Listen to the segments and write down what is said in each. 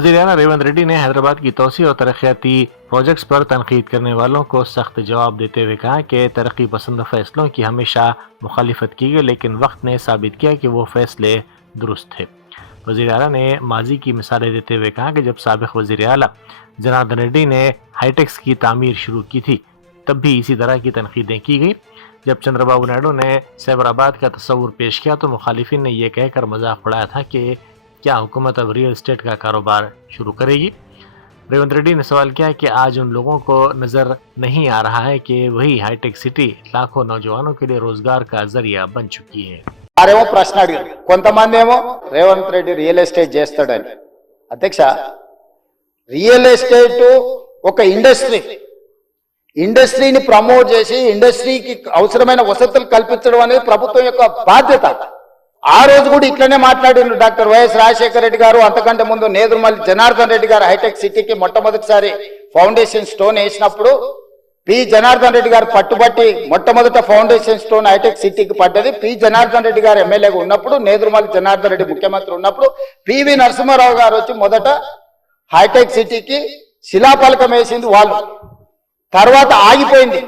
वज़ीर आला रेवंत रेड्डी ने हैदराबाद की तोसी और तरक्याती प्रोजेक्ट्स पर तनकीद करने वालों को सख्त जवाब देते हुए कहा कि तरक्की पसंद फैसलों की हमेशा मुखालिफत की गई, लेकिन वक्त ने साबित किया कि वो फैसले दुरुस्त थे। वज़ीर आला ने माजी की मिसालें देते हुए कहा कि जब साबिक़ वज़ीर आला जनार्दन रेड्डी ने हाईटेक्स की तामीर शुरू की थी तब भी इसी तरह की तनकीदें की गई। जब चंद्रबाबू नायडू ने सैबराबाद का तस्वुर पेश किया तो मुखालिफिन ने यह कहकर मजाक उड़ाया था कि क्या हुकूमत अब रियल एस्टेट का कारोबार शुरू करेगी। रेवंत रेड्डी ने सवाल किया कि आज उन लोगों को नज़र नहीं आ रहा है कि वही हाईटेक सिटी लाखों नौजवानों के लिए रोजगार का जरिया बन चुकी है। వారేమో ప్రశ్న అడిగారు, కొంతమంది ఏమో రేవంత్ రెడ్డి రియల్ ఎస్టేట్ చేస్తాడని. అధ్యక్ష, రియల్ ఎస్టేట్ ఒక ఇండస్ట్రీని ప్రమోట్ చేసి ఇండస్ట్రీకి అవసరమైన వసతులు కల్పించడం అనేది ప్రభుత్వం యొక్క బాధ్యత. ఆ రోజు కూడా ఇట్లనే మాట్లాడిండు డాక్టర్ వైఎస్ రాజశేఖర రెడ్డి గారు. అంతకంటే ముందు నేదురుమల్లి జనార్దన్ రెడ్డి గారు హైటెక్ సిటీకి మొట్టమొదటిసారి ఫౌండేషన్ స్టోన్ వేసినప్పుడు పి జనార్దన్ రెడ్డి గారు పట్టుబట్టి మొట్టమొదట ఫౌండేషన్ స్టోన్ హైటెక్ సిటీకి పడ్డది. పి జనార్దన్ రెడ్డి గారు ఎమ్మెల్యేగా ఉన్నప్పుడు, నేదురుమల్లి జనార్దన్ రెడ్డి ముఖ్యమంత్రి ఉన్నప్పుడు పివి నరసింహారావు గారు వచ్చి మొదట హైటెక్ సిటీకి శిలాఫలకం వేసింది వాళ్ళు. తర్వాత ఆగిపోయింది.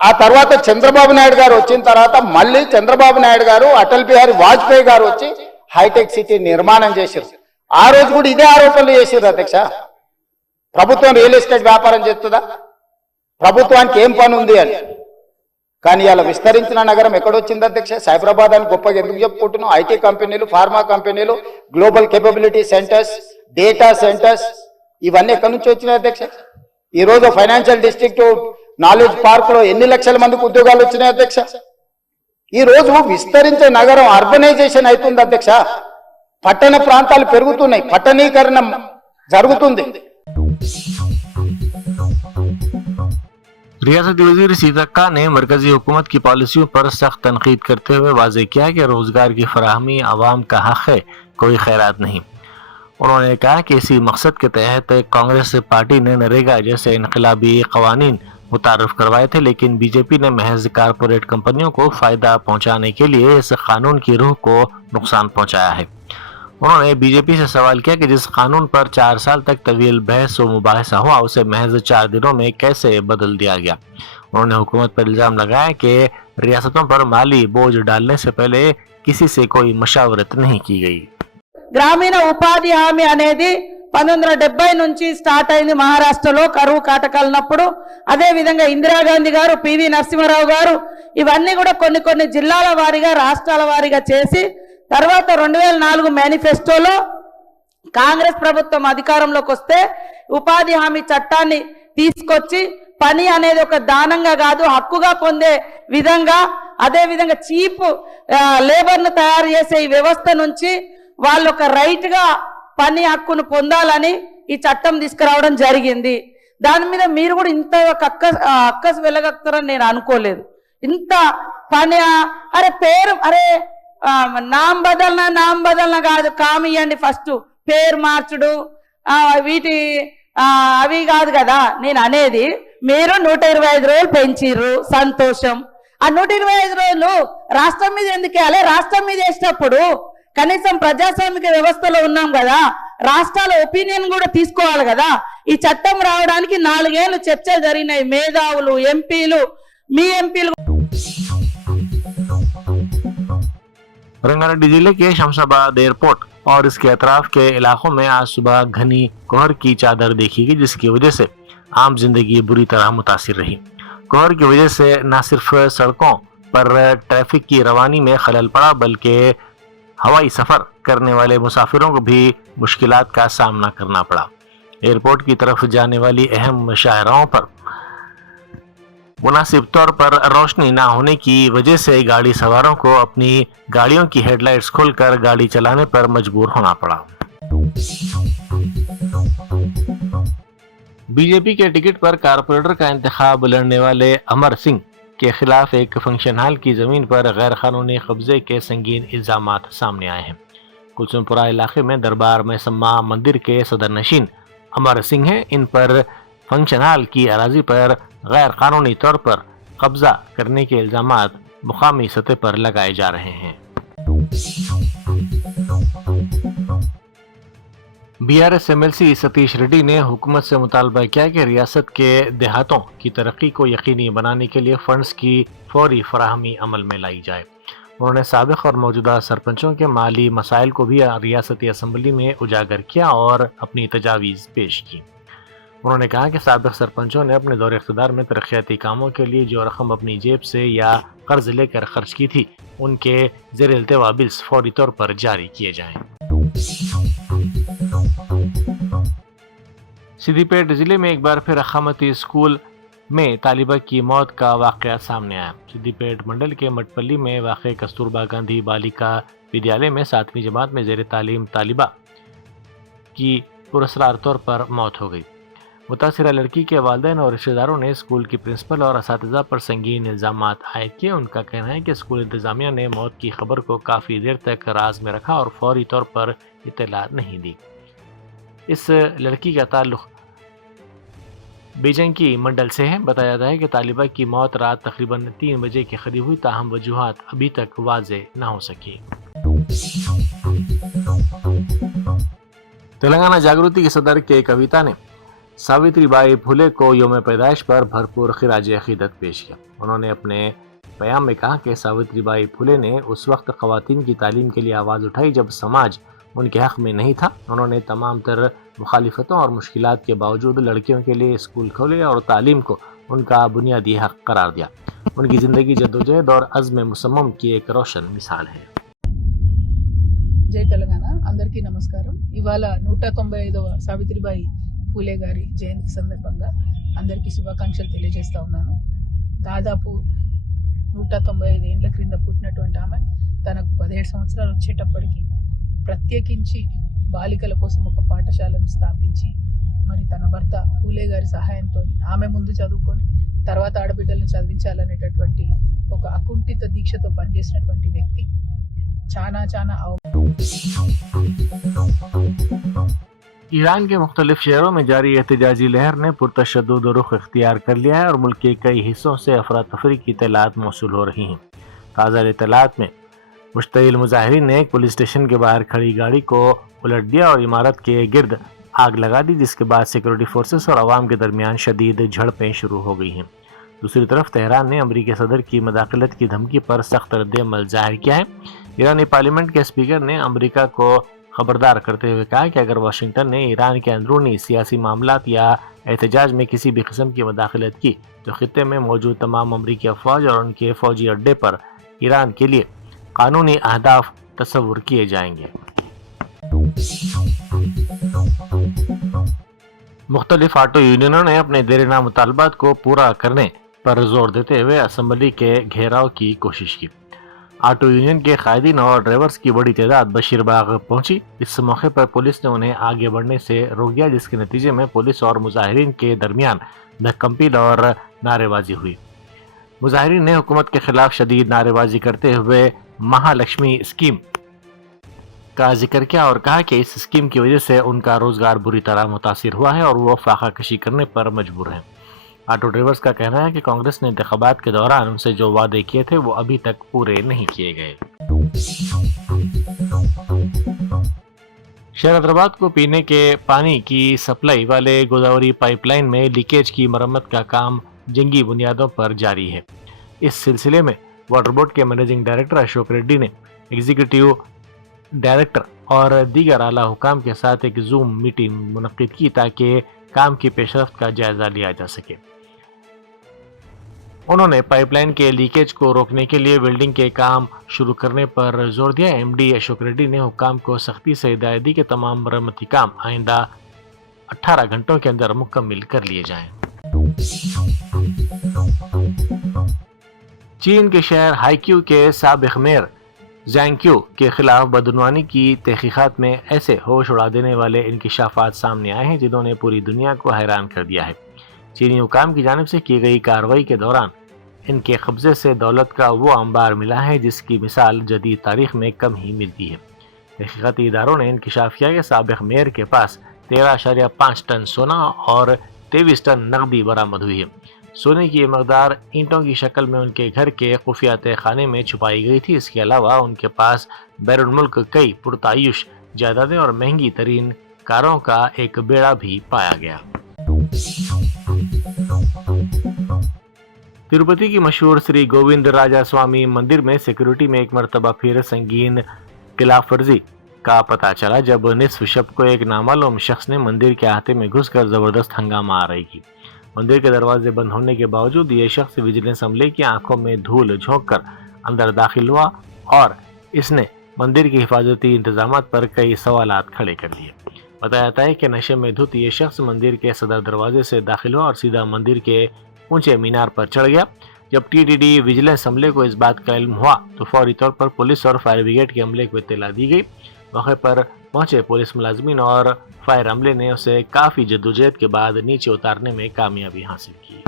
ఆ తర్వాత చంద్రబాబు నాయుడు గారు వచ్చిన తర్వాత మళ్ళీ చంద్రబాబు నాయుడు గారు, అటల్ బిహారీ వాజ్పేయి గారు వచ్చి హైటెక్ సిటీ నిర్మాణం చేశారు. ఆ రోజు కూడా ఇదే ఆరోపణలు చేశారు అధ్యక్ష. ప్రభుత్వం రియల్ ఎస్టేట్ వ్యాపారం చేస్తుందా? ప్రభుత్వానికి ఏం పని ఉంది అని. కానీ ఇలా విస్తరించిన నగరం ఎక్కడొచ్చింది అధ్యక్ష? సైబరాబాద్ అని గొప్పగా ఎందుకు చెప్పుకుంటున్నాం? ఐటీ కంపెనీలు, ఫార్మా కంపెనీలు, global capability centres, data centres ఇవన్నీ ఎక్కడి నుంచి వచ్చినాయి అధ్యక్ష? ఈ రోజు ఫైనాన్షియల్ డిస్ట్రిక్ట్, నాలెడ్జ్ పార్క్ లో ఎన్ని లక్షల మందికి ఉద్యోగాలు వచ్చినాయి అధ్యక్ష? ఈ రోజు విస్తరించే నగరం అర్బనైజేషన్ అవుతుంది అధ్యక్ష. పట్టణ ప్రాంతాలు పెరుగుతున్నాయి, పట్టణీకరణ జరుగుతుంది. रियासती वजीर सीतक्का ने मरकजी हुकूमत की पॉलिसियों पर सख्त तनकीद करते हुए वाज़ेह किया कि रोजगार की फराहमी आवाम का हक है, कोई खैरात नहीं। उन्होंने कहा कि इसी मकसद के तहत कांग्रेस पार्टी ने नरेगा जैसे इनकलाबी कवानीन मुतारफ करवाए थे, लेकिन बीजेपी ने महज कारपोरेट कंपनियों को फ़ायदा पहुँचाने के लिए इस कानून की रूह को नुकसान पहुँचाया है। उन्होंने बीजेपी से सवाल किया कि जिस कानून पर 4 साल तक तवील बहस व मुबाहिसा हुआ उसे महज 4 दिनों में कैसे बदल दिया गया। उन्होंने हुकूमत पर इल्ज़ाम लगाया कि रियासतों पर माली बोझ डालने से पहले किसी से कोई मशावरत नहीं की गई। గ్రామీణ ఉపాధి హామీ అనేది 1970 నుంచి స్టార్ట్ అయింది మహారాష్ట్రలో కరువు కాటకాలన్నప్పుడు. అదే విధంగా ఇందిరాగాంధీ గారు, పివి నరసింహారావు గారు ఇవన్నీ కూడా కొన్ని జిల్లాల వారీగా, రాష్ట్రాల వారీగా చేసి తర్వాత 2004 మేనిఫెస్టోలో కాంగ్రెస్ ప్రభుత్వం అధికారంలోకి వస్తే ఉపాధి హామీ చట్టాన్ని తీసుకొచ్చి పని అనేది ఒక దానంగా కాదు హక్కుగా పొందే విధంగా, అదే విధంగా చీప్ లేబర్ ను తయారు చేసే ఈ వ్యవస్థ నుంచి వాళ్ళు ఒక రైట్ గా పని హక్కును పొందాలని ఈ చట్టం తీసుకురావడం జరిగింది. దాని మీద మీరు కూడా ఇంత అక్కసు వెళ్ళగలుగుతారని నేను అనుకోలేదు. ఇంత పని అరే పేరు అరే నామ్ బదలన కాదు, కామియండి ఫస్ట్ పేరు మార్చుడు వీటి అవి కాదు కదా నేను అనేది. మీరు 125 రోజులు పెంచిర్రు, సంతోషం. ఆ 125 రోజులు రాష్ట్రం మీద ఎందుకు వేయాలి? రాష్ట్రం మీద వేసినప్పుడు కనీసం ప్రజాస్వామిక వ్యవస్థలో ఉన్నాం కదా, రాష్ట్రాల ఒపీనియన్ కూడా తీసుకోవాలి కదా. ఈ చట్టం రావడానికి 4 ఏళ్ళు చర్చ జరిగినాయి. మేధావులు, ఎంపీలు, మీ ఎంపీలు. रंगारेड्डी जिले के शमशाबाद एयरपोर्ट और इसके अतराफ के इलाकों में आज सुबह घनी कोहर की चादर देखी गई, जिसकी वजह से आम जिंदगी बुरी तरह मुतासिर रही। कोहर की वजह से न सिर्फ सड़कों पर ट्रैफिक की रवानी में खलल पड़ा, बल्कि हवाई सफर करने वाले मुसाफिरों को भी मुश्किलात का सामना करना पड़ा। एयरपोर्ट की तरफ जाने वाली अहम शाहराहों पर मुनासिब तौर पर रोशनी ना होने की वजह से गाड़ी सवारों को अपनी गाड़ियों की हेडलाइट्स खोलकर गाड़ी चलाने पर मजबूर होना पड़ा। बीजेपी के टिकट पर कारपोरेटर का इंतखाब लड़ने वाले अमर सिंह के खिलाफ एक फंक्शन हॉल की जमीन पर गैर कानूनी कब्जे के संगीन इल्जामात सामने आए हैं। कुलसुमपुरा इलाके में दरबार मैसम्मा मंदिर के सदर नशीन अमर सिंह हैं। इन पर फंक्शन हॉल की अराजी पर गैर कानूनी तौर पर कब्जा करने के इल्जामात मुकामी सतह पर लगाए जा रहे हैं। BRS MLC सतीश रेड्डी ने हुकूमत से मुतालबा किया कि रियासत के देहातों की तरक्की को यकीनी बनाने के लिए फंड्स की फौरी फराहमी अमल में लाई जाए। उन्होंने साबिक और मौजूदा सरपंचों के माली मसाइल को भी रियासती असम्बली में उजागर किया और अपनी तजावीज़ पेश की। उन्होंने कहा कि साबिक सरपंचों ने अपने दौर इख्तिदार में तरक्याती कामों के लिए जो रकम अपनी जेब से या कर्ज लेकर खर्च की थी, उनके ज़ेर इल्तवा बिल्स फौरी तौर पर जारी किए जाएं। सिद्दीपेट जिले में एक बार फिर अखामती स्कूल में तालिबा की मौत का वाक़या सामने आया। सिद्दीपेट मंडल के मटपल्ली में वाक़ कस्तूरबा गांधी बालिका विद्यालय में 7वीं जमात में ज़ेर तालीम तालिबा की पुरस्कार तौर पर मौत हो गई। मुतासिरा लड़की के वालिदैन और रिश्तेदारों ने स्कूल की प्रिंसिपल और असातिज़ा पर संगीन इल्ज़ामात आयद किए। उनका कहना है कि स्कूल इंतज़ामिया ने मौत की खबर को काफ़ी देर तक राज में रखा और फौरी तौर पर इत्तला नहीं दी। इस लड़की का ताल्लुक़ बेजंकी मंडल से है। बताया जाता है कि तालिबा की मौत रात तकरीबन 3 बजे के करीब हुई, ताहम वजूहात अभी तक वाज़े न हो सकी। तेलंगाना जागृति के सदर के कविता ने सावित्री बाई फुले को यौम पैदाइश पर भरपूर खिराज अकीदत पेश किया। उन्होंने अपने बयान में कहा कि सावित्री बाई फुले ने उस वक्त ख़वातीन की तालीम के लिए आवाज़ उठाई जब समाज उनके हक़ में नहीं था। उन्होंने तमाम तर मुखालिफतों और मुश्किलात के बावजूद लड़कियों के लिए स्कूल खोले और तालीम को उनका बुनियादी हक़ करार दिया। उनकी ज़िंदगी जद्दोजहद और अज़्म मुसम्मम की एक रोशन मिसाल है। జై తెలంగాణ అందరికీ నమస్కారం। ఇవాళ 195వ సావిత్రిబాయి పూలే గారి జయంతి సందర్భంగా అందరికీ శుభాకాంక్షలు తెలియజేస్తా ఉన్నాను। దాదాపు 195 ఏళ్ల క్రింద పుట్టినటువంటి ఆమె తనకు 17 సంవత్సరాలు వచ్చేటప్పటికి ప్రత్యేకించి బాలికల కోసం ఒక పాఠశాలను స్థాపించి మరి తన భర్త పూలే గారి సహాయంతో ఆమె ముందు చదువుకొని తర్వాత ఆడబిడ్డలను చదివించాలనేటటువంటి ఒక అకుంఠిత దీక్షతో పనిచేసినటువంటి వ్యక్తి। చానా ईरान के मुख्तलिफ शहरों में जारी एहतजाजी लहर ने पुरतशद्दुद रुख इख्तियार कर लिया है और मुल्क के कई हिस्सों से अफरा तफरी की इत्तलात मौसूल हो रही हैं। ताज़ा इत्तलात में मुश्तइल मुजाहिरीन ने एक पुलिस स्टेशन के बाहर खड़ी गाड़ी को उलट दिया और इमारत के गिर्द आग लगा दी, जिसके बाद सिक्योरिटी फोर्सेस और अवाम के दरमियान शदीद झड़पें शुरू हो गई हैं। दूसरी तरफ तेहरान ने अमरीकी सदर की मदाखलत की धमकी पर सख्त रद्द-ए-अमल जाहिर किया है। ईरानी पार्लियामेंट के स्पीकर ने अमरीका को खबरदार करते हुए कहा कि अगर वाशिंगटन ने ईरान के अंदरूनी सियासी मामलात या एहतजाज में किसी भी किस्म की मदाखलत की तो खित्ते में मौजूद तमाम अमरीकी अफवाज और उनके फौजी अड्डे पर ईरान के लिए कानूनी अहदाफ तस्वुर किए जाएंगे। मुख्तलिफ ऑटो यूनियनों ने अपने देरीना मुतालबात को पूरा करने पर जोर देते हुए असम्बली के घेराव की कोशिश की। ऑटो यूनियन के कायदीन और ड्राइवर्स की बड़ी तादाद बशीरबाग पहुंची। इस मौके पर पुलिस ने उन्हें आगे बढ़ने से रोक दिया, जिसके नतीजे में पुलिस और मुजाहिरीन के दरमियान धक्कमपील और नारेबाजी हुई। मुजाहिरीन ने हुकूमत के खिलाफ शदीद नारेबाजी करते हुए महालक्ष्मी स्कीम का जिक्र किया और कहा कि इस स्कीम की वजह से उनका रोजगार बुरी तरह मुतासिर हुआ है और वो फाका कशी करने पर मजबूर हैं। ऑटो ड्राइवर्स का कहना है कि कांग्रेस ने इंतखाबात के दौरान उनसे जो वादे किए थे वो अभी तक पूरे नहीं किए गए। शहर हैदराबाद को पीने के पानी की सप्लाई वाले गोदावरी पाइपलाइन में लीकेज की मरम्मत का काम जंगी बुनियादों पर जारी है। इस सिलसिले में वाटर बोर्ड के मैनेजिंग डायरेक्टर अशोक रेड्डी ने एग्जीक्यूटिव डायरेक्टर और दीगर आला हुकाम के साथ एक जूम मीटिंग मुनक्किद की ताकि काम की पेशरफ्त का जायजा लिया जा सके। उन्होंने पाइपलाइन के लीकेज को रोकने के लिए वेल्डिंग के काम शुरू करने पर जोर दिया। एमडी अशोक रेड्डी ने हुकाम को सख्ती से हिदायत दी कि तमाम मरम्मती काम आइंदा 18 घंटों के अंदर मुकम्मिल कर लिए जाएं। चीन के शहर हाइक्यू के साबिक मेयर ज़ैंग के खिलाफ बदनवानी की तहकीकात में ऐसे होश उड़ा देने वाले इंकिशाफात सामने आए हैं जिन्होंने पूरी दुनिया को हैरान कर दिया है। चीनी हुकाम की जानिब से की गई कार्रवाई के दौरान इनके कब्जे से दौलत का वो अंबार मिला है जिसकी मिसाल जदीद तारीख में कम ही मिलती है। तहकीकाती इदारों ने इंकिशाफ किया कि साबिक मेयर के पास 13.5 टन सोना और 23 टन नकदी बरामद हुई है। सोने की ये मकदार ईंटों की शक्ल में उनके घर के खुफिया तहखाने में छुपाई गई थी। इसके अलावा उनके पास बैरून मुल्क कई पुरतायुश जायदादें और महंगी तरीन कारों का एक बेड़ा भी पाया गया। तिरुपति की मशहूर श्री गोविंद राजा स्वामी मंदिर में सिक्योरिटी में एक मर्तबा फिर संगीन खिलाफ वर्जी का पता चला जब निस्फ शब को एक नामालूम शख्स ने मंदिर के अहाते में घुसकर जबरदस्त हंगामा आरई की। मंदिर के दरवाजे बंद होने के बावजूद ये शख्स विजिलेंस अमले की आंखों में धूल झोंककर अंदर दाखिल हुआ और इसने मंदिर की हिफाजती इंतजामात पर कई सवालात खड़े कर दिए। बताया जाता है कि नशे में धुत ये शख्स मंदिर के सदर दरवाजे से दाखिल हुआ और सीधा मंदिर के ऊंचे मीनार पर चढ़ गया। जब टीटीडी विजिलेंस अमले को इस बात का इल्म हुआ तो फौरी तौर पर पुलिस और फायर ब्रिगेड के अमले को इत्तला दी गई। मौके पर पहुंचे पुलिस मुलाजमीन और फायर अमले ने उसे काफी जद्दोजहद के बाद नीचे उतारने में कामयाबी हासिल की।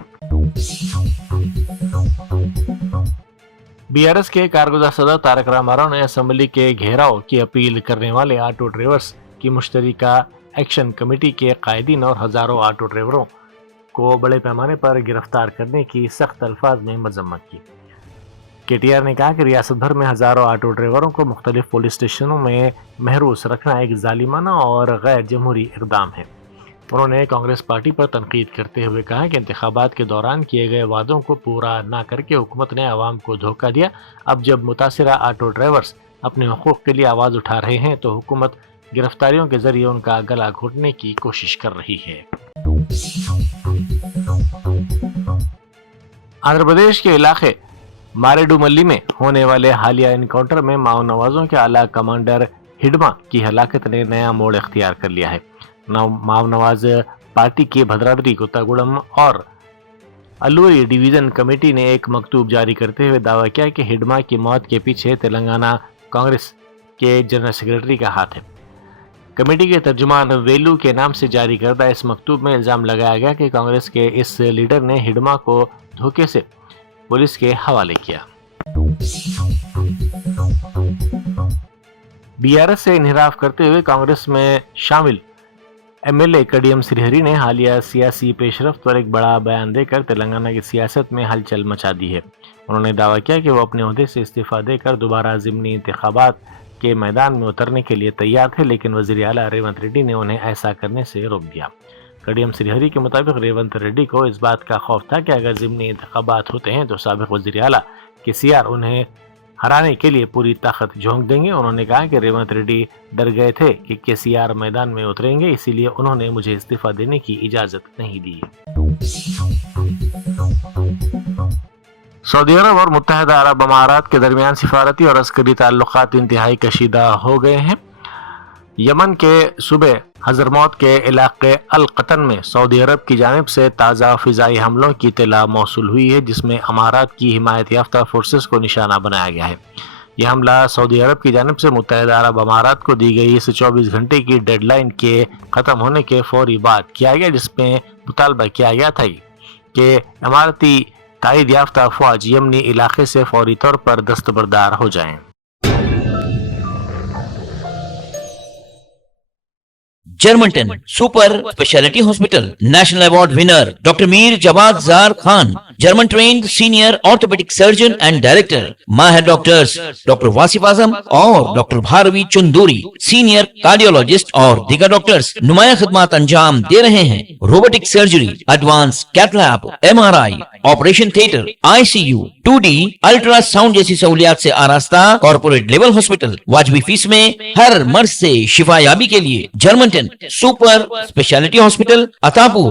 बीआरएस के कारगुजार सदर तारक रामाराव ने असेंबली के घेराव की अपील करने वाले ऑटो ड्राइवर्स की मुश्तरका एक्शन कमेटी के कायदीन और हजारों ऑटो ड्राइवरों को बड़े पैमाने पर गिरफ्तार करने की सख्त अल्फाज में मजम्मत की। केटीआर ने कहा कि रियासत भर में हजारों ऑटो ड्राइवरों को मुख्तलिफ पुलिस स्टेशनों में महरूस रखना एक जालिमाना और गैर जमहूरी इक़दाम है। उन्होंने कांग्रेस पार्टी पर तनकीद करते हुए कहा कि इंतखाबात के दौरान किए गए वादों को पूरा न करके हुकूमत ने आवाम को धोखा दिया। अब जब मुतासिरा ऑटो ड्राइवर्स अपने हुकूक के लिए आवाज़ उठा रहे हैं तो हुकूमत गिरफ्तारियों के जरिए उनका गला घोटने की कोशिश कर रही है। आंध्र प्रदेश के इलाके मारेडुमल्ली में होने वाले हालिया एनकाउंटर में माओ नवाजों के आला कमांडर हिडमा की हलाकत ने नया मोड़ इख्तियार कर लिया है। माओ नवाज पार्टी के भद्राद्री कोत्तागुड़म और अल्लूरी डिवीजन कमेटी ने एक मकतूब जारी करते हुए दावा किया कि हिडमा की मौत के पीछे तेलंगाना कांग्रेस के जनरल सेक्रेटरी का हाथ है। कमेटी के तर्जुमान वेलू के नाम से जारी करदा इस मकतूब में इल्जाम लगाया गया कि कांग्रेस के इस लीडर ने हिडमा को धोखे से पुलिस के हवाले किया। बीआरएस से इन्हिराफ करते हुए कांग्रेस में शामिल एमएलए कडियम श्रीहरि ने हालिया सियासी पेशरफ्त पर एक बड़ा बयान देकर तेलंगाना की सियासत में हलचल मचा दी है। उन्होंने दावा किया कि वो अपने ओहदे से इस्तीफा देकर दोबारा ज़िमनी इंतखाबात के मैदान में उतरने के लिए तैयार थे, लेकिन वज़ीर आला रेवंत रेड्डी ने उन्हें ऐसा करने से रोक दिया। कडियम श्रीहरि के मुताबिक रेवंत रेड्डी को इस बात का खौफ था कि अगर ज़िमनी इंतखाबात होते हैं तो साबिक़ वज़ीर आला केसीआर उन्हें हराने के लिए पूरी ताकत झोंक देंगे। उन्होंने कहा कि रेवंत रेड्डी डर गए थे कि केसीआर मैदान में उतरेंगे, इसीलिए उन्होंने मुझे इस्तीफा देने की इजाज़त नहीं दी। सऊदी अरब और मुत्तहिदा अरब अमारात के दरमियान सिफारती और अस्करी ताल्लुकात इंतहाई कशीदा हो गए हैं। यमन के सूबे हजरमौत के इलाके अल कतन में सऊदी अरब की जानिब से ताज़ा फ़िज़ाई हमलों की इत्तला मौसूल हुई है, जिसमें अमारात की हिमायत याफ्ता फोर्सेस को निशाना बनाया गया है। यह हमला सऊदी अरब की जानिब से मुत्तहिदा अरब अमारात को दी गई इस 24 घंटे की डेडलाइन के ख़त्म होने के फौरी बाद किया गया, जिसमें मुतालबा किया गया था कि इमारती तायद याफ्ता अफवाज यमनी इलाके से फौरी तौर पर दस्तबरदार हो जाएं। Germanton super speciality hospital national award winner doctor Mir Jawad Jar Khan, German trained senior orthopaedic surgeon and director, माहिर डॉक्टर्स डॉक्टर वासिफ आजम और doctor Bharvi Chanduri, senior cardiologist और दीगर डॉक्टर्स नुमाया खिदमत अंजाम दे रहे हैं। Robotic surgery, advance cath lab, MRI, operation theatre, ICU, 2D ultrasound जैसी सहूलियात से आरास्ता कॉर्पोरेट लेवल हॉस्पिटल, वाजबी फीस में हर मर्ज से शिफायाबी के लिए Germanton super speciality hospital, Attapur.